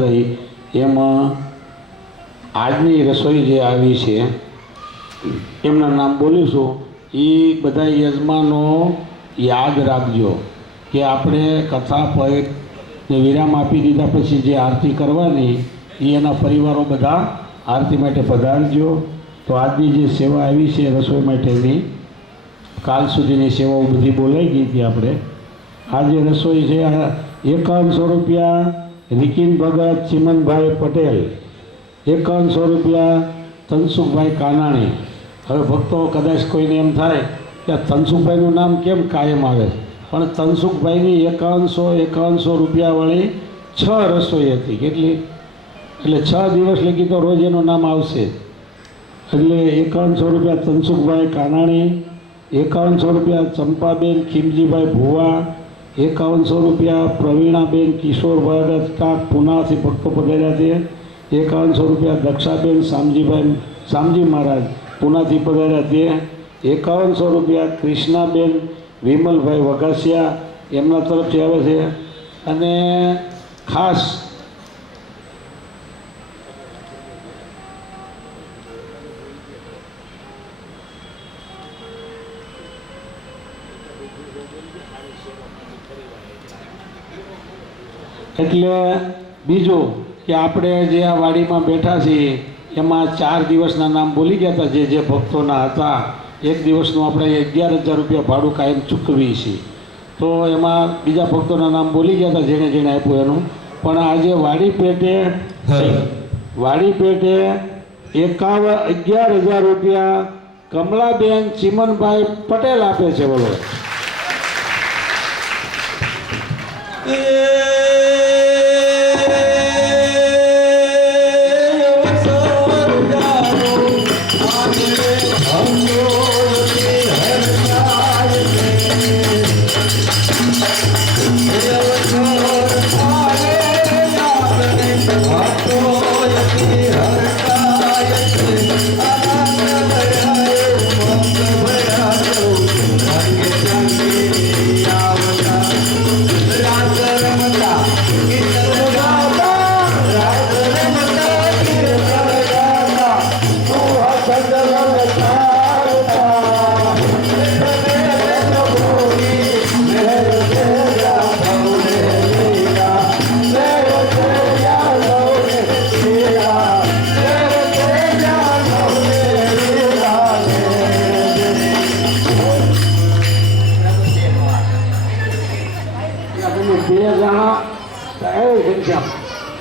રહી એમાં આજની રસોઈ જે આવી છે એમના નામ બોલીશું. એ બધા યજમાનો યાદ રાખજો કે આપણે કથા પૈને વિરામ આપી દીધા પછી જે આરતી કરવાની એ એના પરિવારો બધા આરતી માટે પધારજો. તો આજની જે સેવા આવી છે રસોઈ માટેની, કાલ સુધીની સેવાઓ બધી બોલાઈ ગઈ હતી. આપણે આ જે રસોઈ છે 5100 રૂપિયા રિકિન ભગત ચિમનભાઈ પટેલ, 5100 રૂપિયા તનસુખભાઈ કાનાણી. હવે ભક્તો કદાચ કોઈને એમ થાય કે તનસુખભાઈનું નામ કેમ કાયમ આવે, પણ તનસુખભાઈની 5100 રૂપિયાવાળી 6 રસોઈ હતી. કેટલી? એટલે 6 દિવસ લગી તો રોજ એનું નામ આવશે. એટલે 5100 રૂપિયા તનસુખભાઈ કાનાણી, 5100 રૂપિયા ચંપાબેન ખીમજીભાઈ ભુવા, 5100 રૂપિયા પ્રવીણાબેન કિશોરભાઈ કાક પુનાથી ભક્તો પધાર્યા છે. 5100 રૂપિયા દક્ષાબેન શામજી મહારાજ પુનાથી પધાર્યા છે. 5100 રૂપિયા કૃષ્ણાબેન વિમલભાઈ વઘાસિયા એમના તરફથી આવે છે. અને ખાસ એટલે બીજું કે આપણે જે આ વાડીમાં બેઠા છીએ એમાં 4 દિવસના નામ બોલી ગયા હતા. જે ભક્તોના હતા, એક દિવસનું આપણે 11,000 રૂપિયા ભાડું કાયમ ચૂકવીએ છીએ. તો એમાં બીજા ભક્તોના નામ બોલી ગયા હતા જેણે જેણે આપ્યું એનું. પણ આજે વાડી પેટે 11,000 રૂપિયા કમલાબેન ચિમનભાઈ પટેલ આપે છે. બોલો.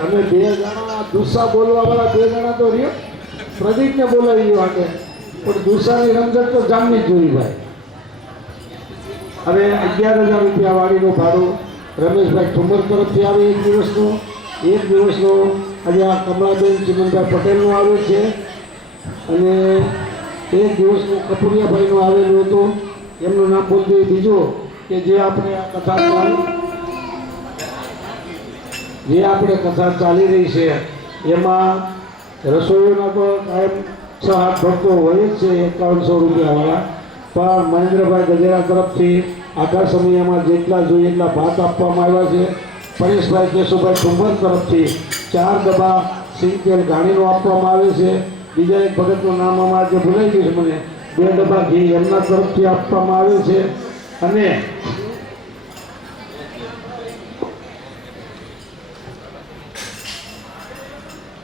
તમે 2 જણા દુસ્સા બોલવા વાળા 2 જણા તો રહ્યો. પ્રદીપને બોલાવી ગયો માટે, પણ દુસ્સાની રમઝટ તો જામની જ જોઈ ભાઈ. હવે 11,000 રૂપિયા વાડીનું ભાડું રમેશભાઈ ઠુમર તરફથી આવે. એક દિવસનું આજે આ કમલાબેન ચિમનભાઈ પટેલનું આવે છે. અને એક દિવસનું કપુરિયાભાઈનું આવેલું હતું, એમનું નામ બોલતી. બીજું કે જે આપણે આ કથા ચાલી રહી છે એમાં રસોઈના તો કાયમ 6-8 ભક્તો હોય જ છે 5100 રૂપિયાવાળા. પણ મહેન્દ્રભાઈ ગજેરા તરફથી આખા સમયમાં જેટલા જોઈએ એટલા ભાત આપવામાં આવ્યા છે. પરેશભાઈ કેશુભાઈ ઠુંબર તરફથી 4 ડબ્બા સિંગતેલ ઘાણીનું આપવામાં આવે છે. બીજા એક ભગતનું નામ આમાં જે ભૂલાઈ ગયું છે મને, 2 ડબ્બા ઘી એમના તરફથી આપવામાં આવે છે. અને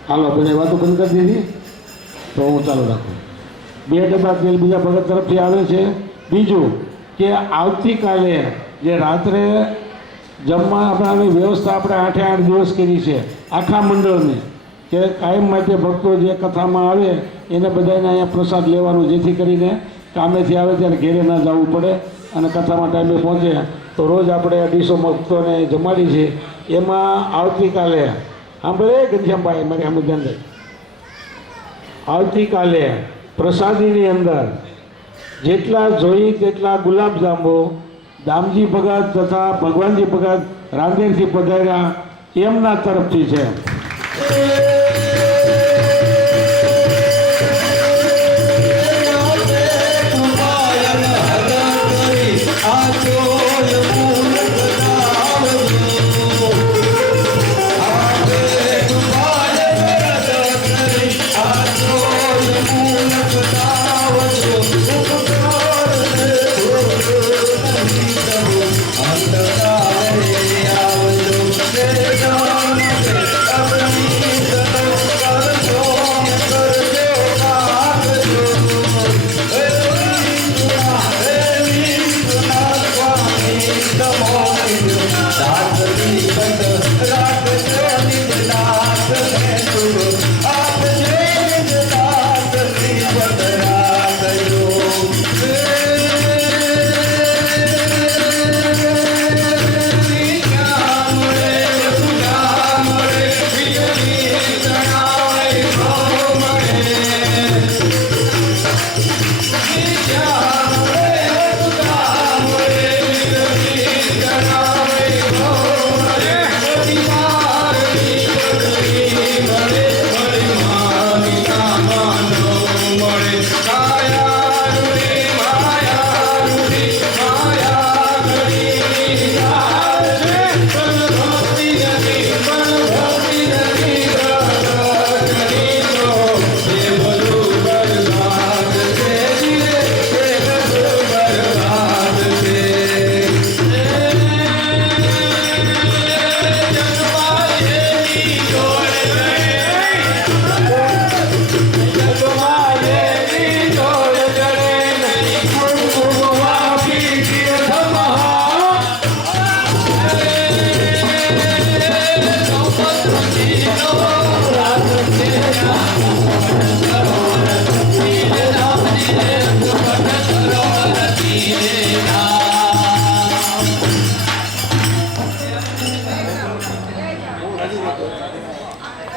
હાલો બધા વાતો બંધ કરી દીધી તો હું ચાલુ રાખું. 2 ડબ્બા તેલ બીજા ભગત તરફથી આવે છે. બીજું કે આવતીકાલે જે રાત્રે જમવા આપણાની વ્યવસ્થા આપણે 8 દિવસ કરી છે આખા મંડળની, કે કાયમ માટે ભક્તો જે કથામાં આવે એને બધાને અહીંયા પ્રસાદ લેવાનું, જેથી કરીને કામેથી આવે ત્યારે ઘેરે ના જવું પડે અને કથામાં ટાઈમે પહોંચે. તો રોજ આપણે 250 ભક્તોને જમાડી છે. એમાં આવતીકાલે સાંભળે ઘનશ્યામભાઈ, મારે સામે ધ્યાન દે. આવતીકાલે પ્રસાદીની અંદર જેટલા જોઈ તેટલા ગુલાબજાંબુ દામજી ભગત તથા ભગવાનજી ભગત રાંદેરથી પધાર્યા એમના તરફથી છે. આ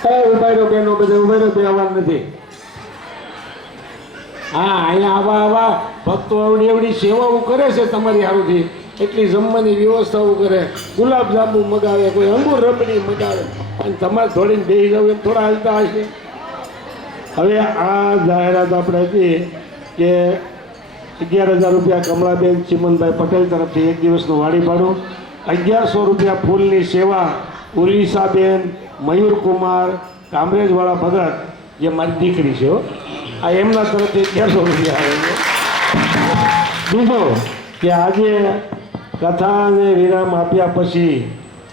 ઉભા રહ્યો બેનો, બધા ઉભા રહ્યો, બેવાનું નથી. હા, અહીંયા આવા ભક્તો આવડી એવડી સેવાઓ કરે છે તમારી હારુથી, એટલી જમવાની વ્યવસ્થાઓ કરે, ગુલાબ જાંબુ મગાવે, કોઈ અંગુર રબડી મગાવે, અને તમારે થોડીને બેસી જાવ એમ થોડા હાલતા હશે. હવે આ જાહેરાત આપણે હતી કે 11,000 રૂપિયા કમળાબેન ચિમનભાઈ પટેલ તરફથી એક દિવસનું વાડી ભાડું, 1,100 રૂપિયા ફૂલની સેવા ઉલીસાબેન મયુરકુમાર કામરેજવાળા ભગત, જે મારી દીકરી છે, આ એમના તરફથી 1,100 રૂપિયા આવે છે. બીજો કે આજે કથાને વિરામ આપ્યા પછી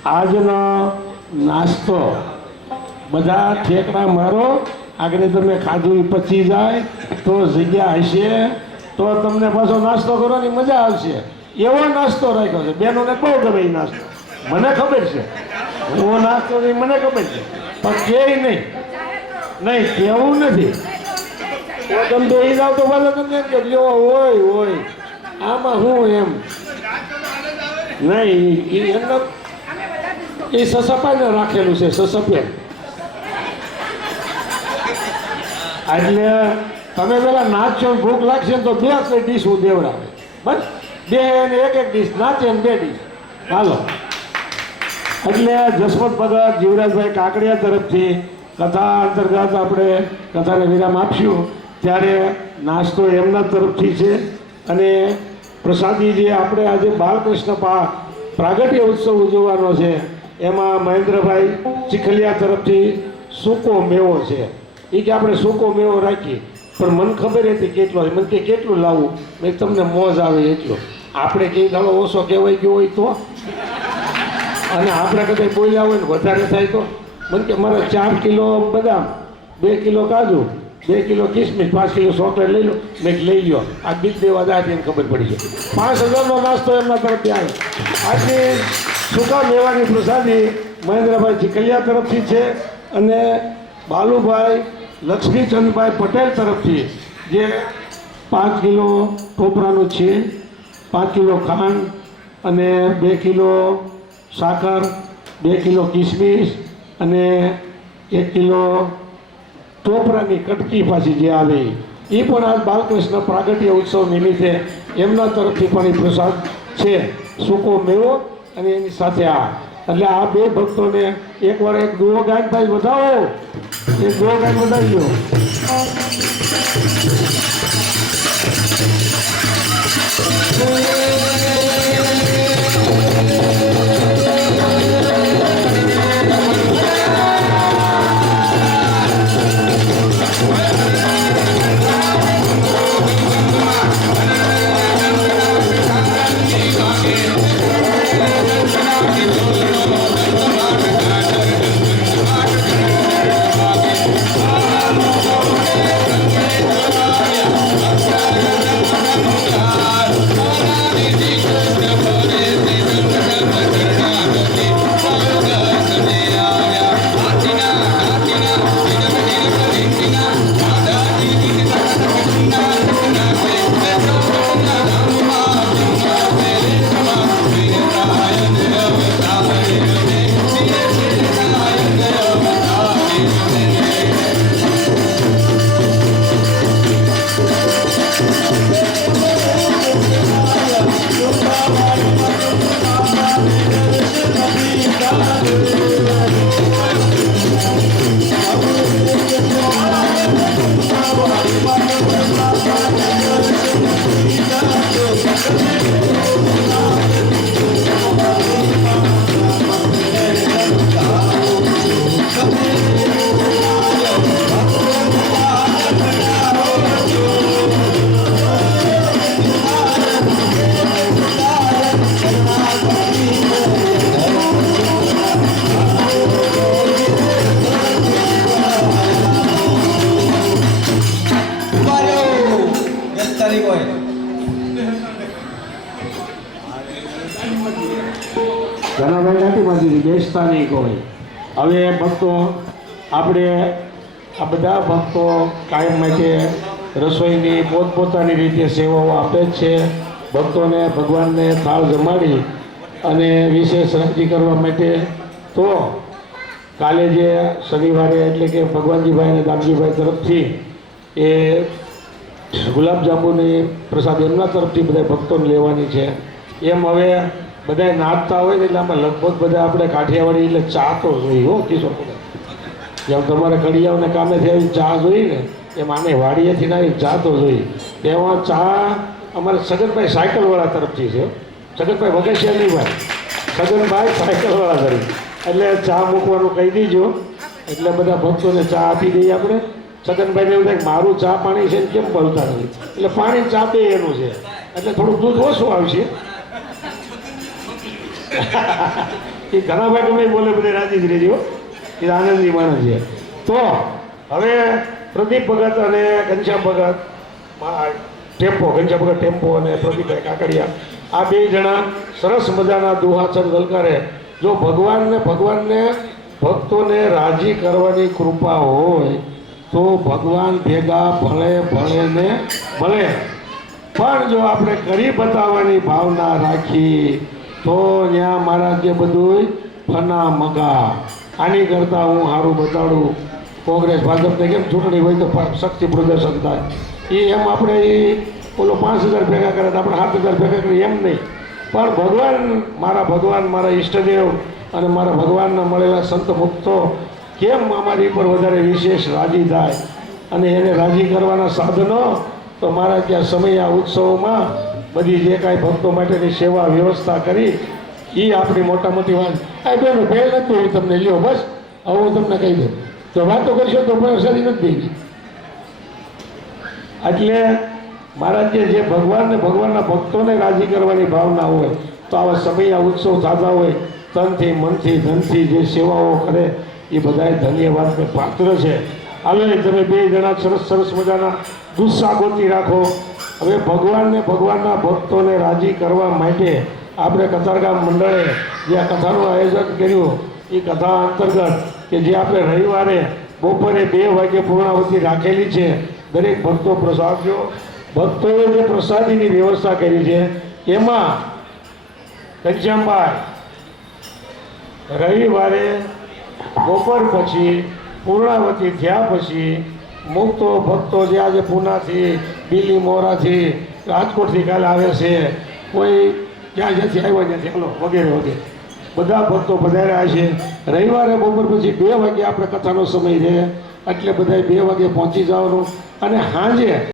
આજનો નાસ્તો બધા ઠેકડા મારો, આગળ તમે ખાધું પચી જાય તો જગ્યા હશે તો તમને પાછો નાસ્તો કરવાની મજા આવશે. એવો નાસ્તો રાખ્યો છે, બેનોને બહુ ગમે એ નાસ્તો, મને ખબર છે. એવો નાસ્તો મને ખબર છે, પણ કે નહીં કેવું નથી. તમે બે જાવ તો ભલે તમને એમ કે લ્યો હોય આમાં હું એમ નહીં, એ સસપાને રાખેલું છે, સસપે. એટલે તમે પેલા નાચશો, ભૂખ લાગશે ને તો 2 ડીશ હું દેવડાવે, બસ 2 ને 1 ડીશ, નાચે ને 2 ડીશ, હાલો. એટલે જસવંત ભગત જીવરાજભાઈ કાકડિયા તરફથી કથા અંતર્ગત આપણે કથાને વિરામ આપશું ત્યારે નાસ્તો એમના તરફથી છે. અને પ્રસાદી જે આપણે આજે બાલકૃષ્ણ પ્રાગટ્ય ઉત્સવ ઉજવવાનો છે એમાં મહેન્દ્રભાઈ ચીખલિયા તરફથી સૂકો મેવો છે. એ કે આપણે સૂકો મેવો રાખીએ, પણ મને ખબર હતી કેટલો, મને કે કેટલું લાવવું, મેં તમને મોજ આવે એટલો. આપણે કંઈ દાડો ઓછો કહેવાય ગયો હોય તો, અને આપણે કદાચ બોલ્યા હોય ને વધારે થાય તો, મને કે મારે 4 કિલો બદામ, 2 કિલો કાજુ, 2 કિલો કિસમિસ, 5 કિલો ચોકલેટ લઈ લો. મેં લઈ લ્યો, આ બીજ દેવા જાય એને ખબર પડી છે. 5,000નો નાસ્તો એમના તરફથી આવે. આજની સૂકા મેવાની પ્રસાદી મહેન્દ્રભાઈ ચીખલિયા તરફથી છે, અને બાલુભાઈ લક્ષ્મીચંદભાઈ પટેલ તરફથી જે 5 કિલો ટોપરાનું છે, 5 કિલો ખાંડ અને 2 કિલો સાકર, 2 કિલો કિસમિસ અને 1 કિલો ટોપરાની કટકી પાછી જે આવે એ પણ આ બાલકૃષ્ણ પ્રાગટ્ય ઉત્સવ નિમિત્તે એમના તરફથી પણ એ પ્રસાદ છે, સૂકો મેવો અને એની સાથે આ. એટલે આ 2 ભક્તોને એકવાર એક દુઓ ગાયન ભાઈ વધાવો, એક દુઓ ગાયન વધાવી લો. ઘણા બેઠાથી બેસતા નહીં કોઈ. હવે ભક્તો આપણે આ બધા ભક્તો કાયમ માટે રસોઈની પોતપોતાની રીતે સેવાઓ આપે જ છે. ભક્તોને ભગવાનને થાળ જમાડી અને વિશેષ રાજી કરવા માટે તો કાલે જે શનિવારે એટલે કે ભગવાનજીભાઈ અને દામજીભાઈ તરફથી એ ગુલાબજાંબુની પ્રસાદ એમના તરફથી બધા ભક્તોને લેવાની છે. એમ હવે બધા નાચતા હોય ને એટલે આમાં લગભગ બધા આપણે કાઠિયાવાડી એટલે ચા તો જોઈએ હો કિશોર. જેમ તમારે કડિયાઓને કામેથી આવી ચા જોઈ ને એમ આને વાડીએથી આવી ચા તો જોઈ. તેમાં ચા અમારે સગનભાઈ સાયકલવાળા તરફથી છે. સગનભાઈ વગેશિયા નહીં ભાઈ, સગનભાઈ સાયકલવાળા તરફ. એટલે ચા મૂકવાનું કહી દીજો એટલે બધા ભક્તોને ચા આપી દઈએ આપણે. સગનભાઈને એવું થાય કે મારું ચા પાણી છે ને કેમ બોલતા નથી, એટલે પાણી ચા બે એનું છે એટલે થોડું દૂધ ઓછું આવશે. એ ઘણા ભાઈ ગમે બોલે બધે રાજી જ રહેજો, એ આનંદની માણસ છે. તો હવે પ્રદીપ ભગત અને ઘનશ્યામ ભગત ટેમ્પો, ઘનશ્યામ ભગત ટેમ્પો અને પ્રદીપભાઈ કાકડિયા આ બે જણા સરસ મજાના દુહાચર દલકારે. જો ભગવાનને ભક્તોને રાજી કરવાની કૃપા હોય તો ભગવાન ભેગા ભળે ને મળે. પણ જો આપણે કરી બતાવવાની ભાવના રાખી તો ત્યાં મારા જે બધું ફના મગા. આની કરતાં હું સારું બતાડું. કોંગ્રેસ ભાજપને કેમ ચૂંટણી હોય તો શક્તિ પ્રદર્શન થાય, એ એમ આપણે એ ઓલો 5000 ભેગા કરે તો આપણે 7000 ભેગા કરીએ એમ નહીં. પણ ભગવાન મારા ઈષ્ટદેવ અને મારા ભગવાનના મળેલા સંત મુક્તો કેમ અમારી પર વધારે વિશેષ રાજી થાય અને એને રાજી કરવાના સાધનો તો મારા ત્યાં સમય ઉત્સવોમાં બધી જે કાંઈ ભક્તો માટેની સેવા વ્યવસ્થા કરી એ આપણી મોટા મોટી વાત. આ બેનો પહેલ નથી હું તમને લ્યો બસ હવે હું તમને કહી દઉં તો વાતો કરશો તો પ્રસાદી નથી થઈ. એટલે મારા જે ભગવાનના ભક્તોને રાજી કરવાની ભાવના હોય તો આવા સમય ઉત્સવ થતા હોય તનથી મનથી ધનથી જે સેવાઓ કરે એ બધાએ ધન્યવાદને પાત્ર છે. હાલો તમે બે જણા સરસ મજાના ગુસ્સા ગોતી રાખો. હવે ભગવાનના ભક્તોને રાજી કરવા માટે આપણે કતારગામ મંડળે જે આ કથાનું આયોજન કર્યું એ કથા અંતર્ગત કે જે આપણે રવિવારે બપોરે 2 વાગે પૂર્ણાવતી રાખેલી છે. દરેક ભક્તો પ્રસાદજો. ભક્તોએ જે પ્રસાદીની વ્યવસ્થા કરી છે એમાં ઘનશ્યામભાઈ રવિવારે બપોર પછી પૂર્ણાવતી થયા પછી મુક્તો ભક્તો જે આજે પૂનાથી દિલ્હી મોરાથી રાજકોટથી કાલે આવે છે, કોઈ જ્યાંથી આવ્યા ત્યાંથી હાલો વગેરે બધા ભક્તો પધાર્યા છે. રવિવારે બપોર પછી 2 વાગે આપણે કથાનો સમય છે એટલે બધાએ 2 વાગે પહોંચી જવાનું અને સાંજે